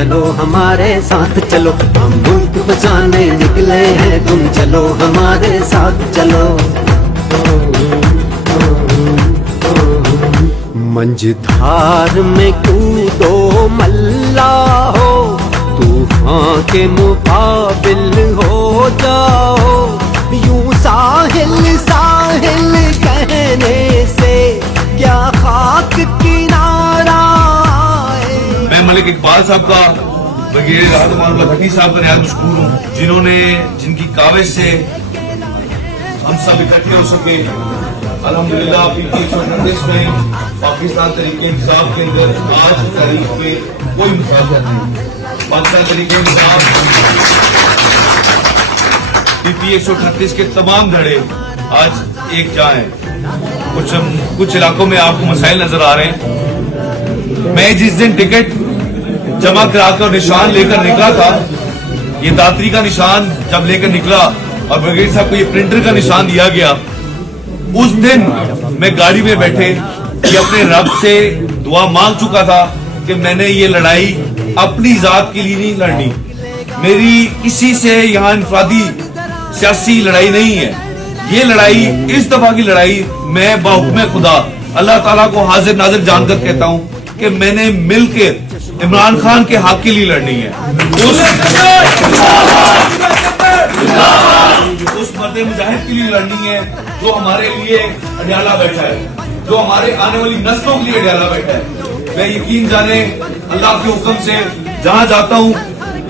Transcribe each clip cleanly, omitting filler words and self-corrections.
चलो हमारे साथ चलो, हम मुल्क बचाने निकले हैं, तुम चलो हमारे साथ चलो। मंझधार में कूदो मल्ला हो, तूफान के मुकाबिल हो जाओ। यूं साहिल साहिल कहने से क्या खाक किनारा है। मैं मलिक इकबाल साहब का, ब्रिगेडियर राहत मामला भट्टी साहब का निहायत मशकूर हूँ, जिनकी काविश से हम सब इकट्ठे हो सके। अल्हम्दुलिल्लाह PTI 138 में पाकिस्तान तरीके इंसाफ के अंदर आज की तारीख में कोई मुखालफत नहीं। पाकिस्तान तरीके इंसाफ PTI 138 के तमाम धड़े आज एक जहाँ हैं। कुछ इलाकों में आपको मसाइल नजर आ रहे हैं। मैं जिस दिन टिकट जमा कराकर निशान लेकर निकला था, ये दात्री का निशान जब लेकर निकला और ब्रिगेडियर साहब को ये प्रिंटर का निशान दिया गया, उस दिन मैं गाड़ी में बैठे ये अपने रब से दुआ मांग चुका था कि मैंने ये लड़ाई अपनी जात के लिए नहीं लड़नी। मेरी किसी से यहाँ इनफरादी सियासी लड़ाई नहीं है। ये लड़ाई, इस दफा की लड़ाई मैं बाहुक्म खुदा अल्लाह ताला को हाजिर नाजिर जानकर कहता हूँ कि मैंने मिलकर इमरान खान के हक के लिए लड़नी है। उस मर्दे मुजाहिद के लिए लड़नी है जो हमारे लिए अडियाला बैठा है, जो हमारे आने वाली नस्लों के लिए अडियाला बैठा है। मैं यकीन जाने अल्लाह के हुक्म से जहाँ जाता हूँ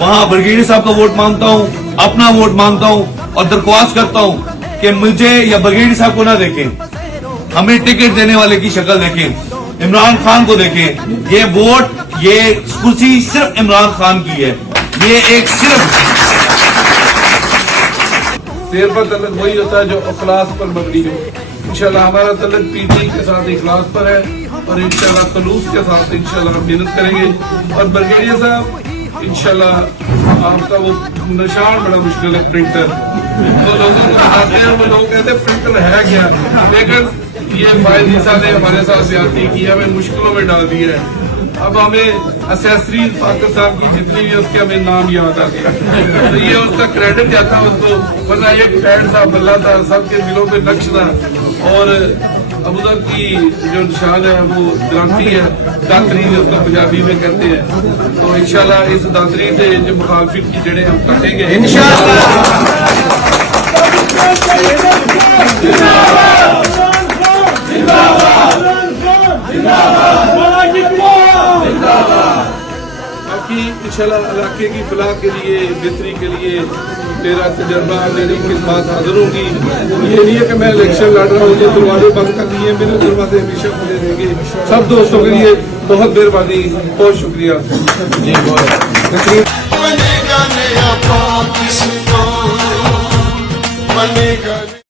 वहाँ ब्रिगेडियर साहब का वोट मांगता हूँ, अपना वोट मांगता हूँ और दरख्वास्त करता हूँ कि मुझे या ब्रिगेडियर साहब को ना देखें, हमें टिकट देने वाले की शक्ल देखें, इमरान खान को देखें। ये वोट, ये कुर्सी सिर्फ इमरान खान की है। ये एक सिर्फ देर तलक वही होता है जो अखलास पर मबनी हो। इंशाल्लाह हमारा तलक PTI के साथ इखलास पर है और इंशाल्लाह खलूस के साथ इंशाल्लाह हम मेहनत करेंगे। और ब्रिगेडियर साहब इंशाल्लाह आपका वो निशान बड़ा मुश्किल है, प्रिंटर। तो लोगों को बताते हैं, वो लोग कहते हैं प्रिंटर है क्या, लेकिन ये फायदी साहब ने हमारे साथ ज्यादती की, हमें मुश्किलों में डाल दिया है। अब हमें एसेसरी पाकिस्तान की जितनी भी उसके हमें नाम याद आ गया, तो ये उसका क्रेडिट जाता है उसको, वरना एक पैड था, बल्ला था, सबके दिलों पे नक्श था। और अबूदर की जो निशान है वो क्रांति है, दातरी उसको पंजाबी में कहते हैं। तो इंशाल्लाह इस दातरी से जो मुखालफिन की जड़ें हम कटेंगे इंशाल्लाह। इंशाल्लाह इलाके की फलाह के लिए, बेहतरी के लिए मेरा तजर्बा, मेरी खिदमत हाजिर होगी। ये नहीं है कि मैं इलेक्शन लड़ रहा हूँ तो दरवाजे बंद कर दिए, मेरे दरवाजे हमेशा खुले रहेंगे। सब दोस्तों के लिए बहुत मेहरबानी, बहुत शुक्रिया जी। बहुत